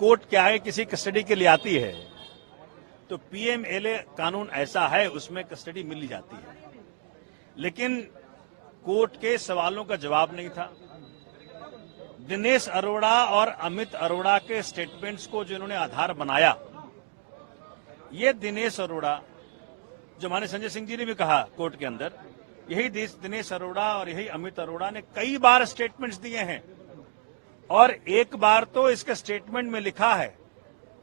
Court के आगे किसी कस्टडी के लिए आती है तो पीएमएलए कानून ऐसा है, उसमें कस्टडी मिल जाती है, लेकिन कोर्ट के सवालों का जवाब नहीं था। दिनेश अरोड़ा और अमित अरोड़ा के स्टेटमेंट्स को जिन्होंने आधार बनाया, ये दिनेश अरोड़ा, जो हमारे संजय सिंह जी ने भी कहा कोर्ट के अंदर, यही दिनेश अरोड़ा और यही अमित अरोड़ा ने कई बार स्टेटमेंट्स दिए हैं, और एक बार तो इसके स्टेटमेंट में लिखा है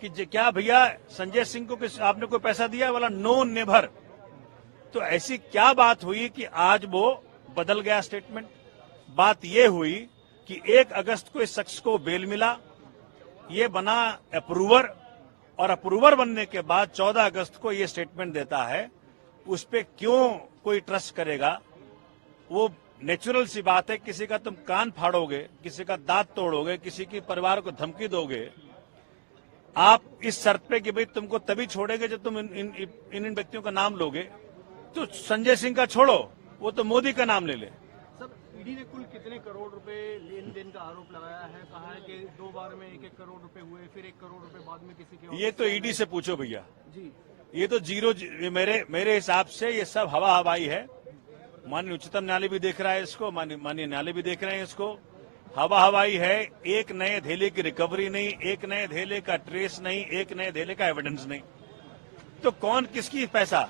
कि क्या भैया संजय सिंह को आपने कोई पैसा दिया, वाला नो नेवर। तो ऐसी क्या बात हुई कि आज वो बदल गया स्टेटमेंट? बात ये हुई कि 1 अगस्त को इस शख्स को बेल मिला, ये बना अप्रूवर, और अप्रूवर बनने के बाद 14 अगस्त को ये स्टेटमेंट देता है। उस पर क्यों कोई ट्रस्ट करेगा? वो नेचुरल सी बात है, किसी का तुम कान फाड़ोगे, किसी का दांत तोड़ोगे, किसी के परिवार को धमकी दोगे, आप इस शर्त पे कि भाई तुमको तभी छोड़ेंगे जब तुम इन व्यक्तियों का नाम लोगे। तो संजय सिंह का छोड़ो, वो तो मोदी का नाम ले ले। सर, ईडी ने कुल कितने करोड़ रुपए लेन देन का आरोप लगाया है? कहा है कि 2 बार में 1-1 करोड़ रुपए हुए, फिर 1 करोड़ रुपए बाद में किसी के। ये तो ईडी से पूछो भैया जी, ये तो जीरो। मेरे हिसाब से ये सब हवा हवाई है। माननीय उच्चतम न्यायालय भी देख रहा है इसको, माननीय न्यायालय भी देख रहे हैं इसको। हवा हवाई है, एक नए धेले की रिकवरी नहीं, एक नए धेले का ट्रेस नहीं, एक नए धेले का एविडेंस नहीं। तो कौन किसकी पैसा?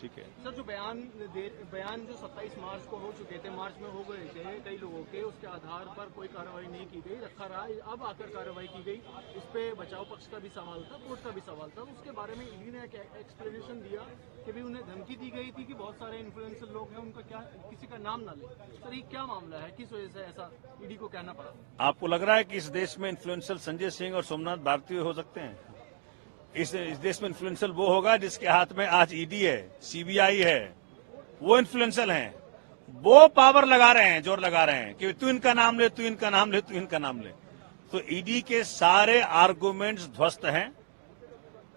ठीक है सर, जो बयान जो 27 मार्च को हो चुके थे, मार्च में हो गए थे कई लोगों के, उसके आधार पर कोई कार्रवाई नहीं की गई, रखा रहा। अब आकर कार्रवाई की गई, इस पे बचाव पक्ष का भी सवाल था, कोर्ट का भी सवाल था। उसके बारे में ईडी ने एक्सप्लेनेशन दिया कि भी उन्हें धमकी दी गई थी कि बहुत सारे इन्फ्लुएंसर लोग हैं, उनका क्या किसी का नाम ना ले। सर, ये क्या मामला है, किस वजह से ऐसा ईडी को कहना पड़ा? आपको लग रहा है कि इस देश में इन्फ्लुएंसर संजय सिंह और सोमनाथ भारती हो सकते हैं? इस देश में इन्फ्लुएंसर वो होगा जिसके हाथ में आज ईडी है, सीबीआई है, वो इन्फ्लुएंसर हैं। वो पावर लगा रहे हैं, जोर लगा रहे हैं कि तू इनका नाम ले, तू इनका नाम ले, तू इनका नाम ले। तो ईडी के सारे आर्गुमेंट्स ध्वस्त हैं।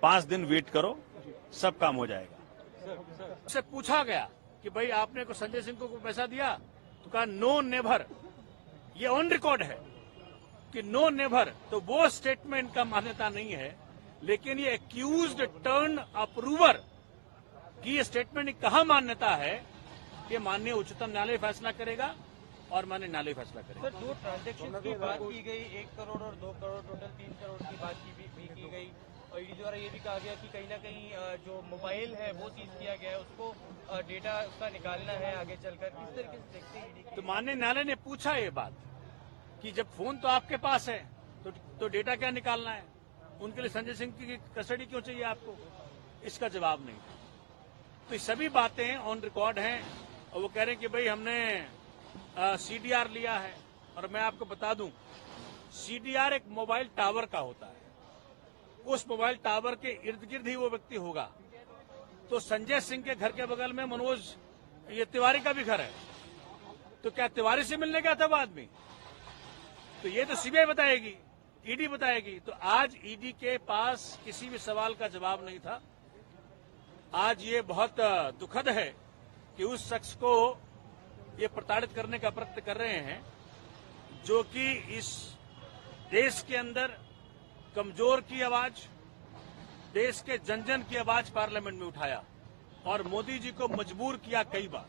5 दिन वेट करो, सब काम हो जाएगा। उससे पूछा गया कि भाई आपने को संजय सिंह को पैसा दिया, तो कहा नो नेवर। ये ऑन रिकॉर्ड है कि नो नेवर। तो वो स्टेटमेंट का मान्यता नहीं है, लेकिन ये एक्यूज्ड टर्न अप्रूवर की ये स्टेटमेंट कहाँ मान्यता है? ये माननीय उच्चतम न्यायालय फैसला करेगा और माननीय न्यायालय फैसला करेगा। सर, 2 ट्रांजेक्शन की बात की गई, 1 करोड़ और 2 करोड़, टोटल 3 करोड़ की बात की गई, और ईडी द्वारा ये भी कहा गया कि कहीं ना कहीं जो मोबाइल है वो सीज किया गया है, उसको डेटा उसका निकालना है आगे चलकर। किस तरीके से देखते हैं? तो माननीय न्यायालय ने पूछा ये बात कि जब फोन तो आपके पास है तो डेटा क्या निकालना है? उनके लिए संजय सिंह की कस्टडी क्यों चाहिए आपको? इसका जवाब नहीं। तो ये सभी बातें ऑन रिकॉर्ड हैं, और वो कह रहे हैं कि भाई हमने सीडीआर लिया है। और मैं आपको बता दूं, सीडीआर एक मोबाइल टावर का होता है। उस मोबाइल टावर के इर्द गिर्द ही वो व्यक्ति होगा। तो संजय सिंह के घर के बगल में मनोज ये तिवारी का भी घर है, तो क्या तिवारी से मिलने गया था वो आदमी? तो ये तो सीबीआई बताएगी, ईडी बताएगी। तो आज ईडी के पास किसी भी सवाल का जवाब नहीं था। आज ये बहुत दुखद है कि उस शख्स को ये प्रताड़ित करने का प्रयत्न कर रहे हैं, जो कि इस देश के अंदर कमजोर की आवाज, देश के जन जन की आवाज पार्लियामेंट में उठाया और मोदी जी को मजबूर किया कई बार।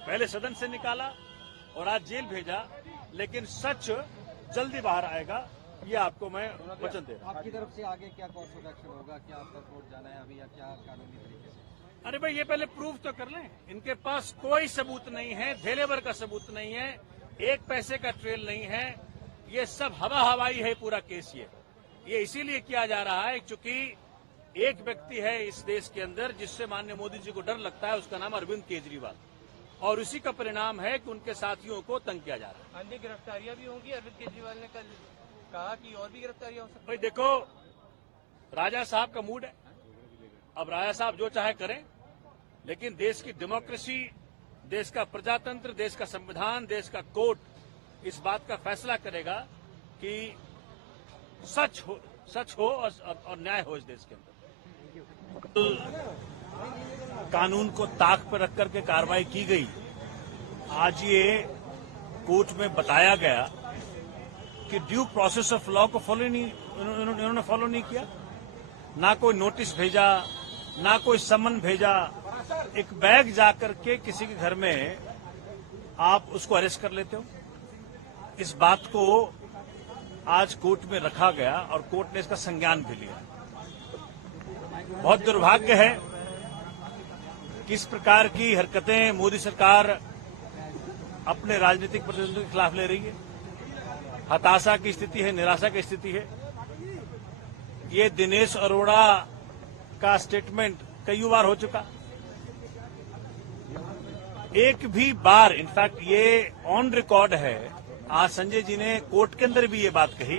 पहले सदन से निकाला और आज जेल भेजा, लेकिन सच जल्दी बाहर आएगा, ये आपको मैं वचन दे रहा हूं। आपकी तरफ से आगे क्या कोर्स ऑफ एक्शन होगा? क्या आपका कोर्ट जाना है अभी, या क्या कानूनी तरीके से? अरे भाई, ये पहले प्रूफ तो कर लें। इनके पास कोई सबूत नहीं है, धेलेवर का सबूत नहीं है, 1 पैसे का ट्रेल नहीं है। ये सब हवा हवाई है पूरा केस। ये इसीलिए किया जा रहा है क्योंकि एक व्यक्ति है इस देश के अंदर जिससे माननीय मोदी जी को डर लगता है, उसका नाम अरविंद केजरीवाल, और उसी का परिणाम है कि उनके साथियों को तंग किया जा रहा है। अन्य गिरफ्तारियां भी होंगी? अरविंद केजरीवाल ने कल कहा कि और भी गिरफ्तारियां हो सकती। भाई देखो, राजा साहब का मूड है, अब राजा साहब जो चाहे करें, लेकिन देश की डेमोक्रेसी, देश का प्रजातंत्र, देश का संविधान, देश का कोर्ट इस बात का फैसला करेगा कि सच हो और न्याय हो इस देश के अंदर। कानून को ताक पर रख करके कार्रवाई की गई। आज ये कोर्ट में बताया गया कि ड्यू प्रोसेस ऑफ लॉ को फॉलो नहीं, इन्होंने फॉलो नहीं किया। ना कोई नोटिस भेजा, ना कोई समन भेजा। एक बैग जाकर के किसी के घर में आप उसको अरेस्ट कर लेते हो। इस बात को आज कोर्ट में रखा गया और कोर्ट ने इसका संज्ञान भी लिया। बहुत दुर्भाग्य है कि इस प्रकार की हरकतें मोदी सरकार अपने राजनीतिक प्रतिद्वंदियों के खिलाफ ले रही है। हताशा की स्थिति है, निराशा की स्थिति है। ये दिनेश अरोड़ा का स्टेटमेंट कई बार हो चुका। एक भी बार, इनफैक्ट ये ऑन रिकॉर्ड है, आज संजय जी ने कोर्ट के अंदर भी ये बात कही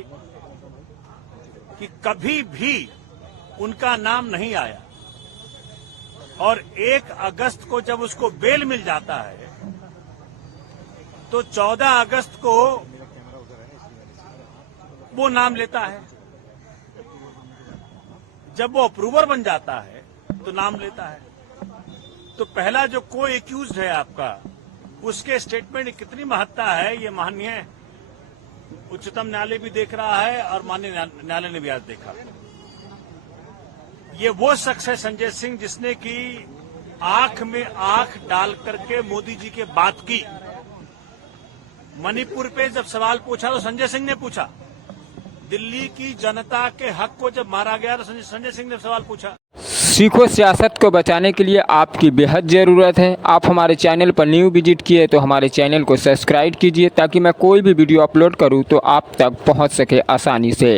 कि कभी भी उनका नाम नहीं आया। और 1 अगस्त को जब उसको बेल मिल जाता है तो 14 अगस्त को वो नाम लेता है। जब वो अप्रूवर बन जाता है तो नाम लेता है। तो पहला जो कोई एक्यूज्ड है आपका, उसके स्टेटमेंट की कितनी महत्ता है ये माननीय उच्चतम न्यायालय भी देख रहा है और माननीय न्यायालय ने भी आज देखा। ये वो शख्स है संजय सिंह जिसने की आंख में आंख डाल करके मोदी जी के बात की। मणिपुर पे जब सवाल पूछा तो संजय सिंह ने पूछा। दिल्ली की जनता के हक को जब मारा गया तो संजय सिंह ने सवाल पूछा। सीखो सियासत को बचाने के लिए आपकी बेहद ज़रूरत है। आप हमारे चैनल पर न्यू विजिट किए तो हमारे चैनल को सब्सक्राइब कीजिए ताकि मैं कोई भी वीडियो अपलोड करूं तो आप तक पहुंच सके आसानी से।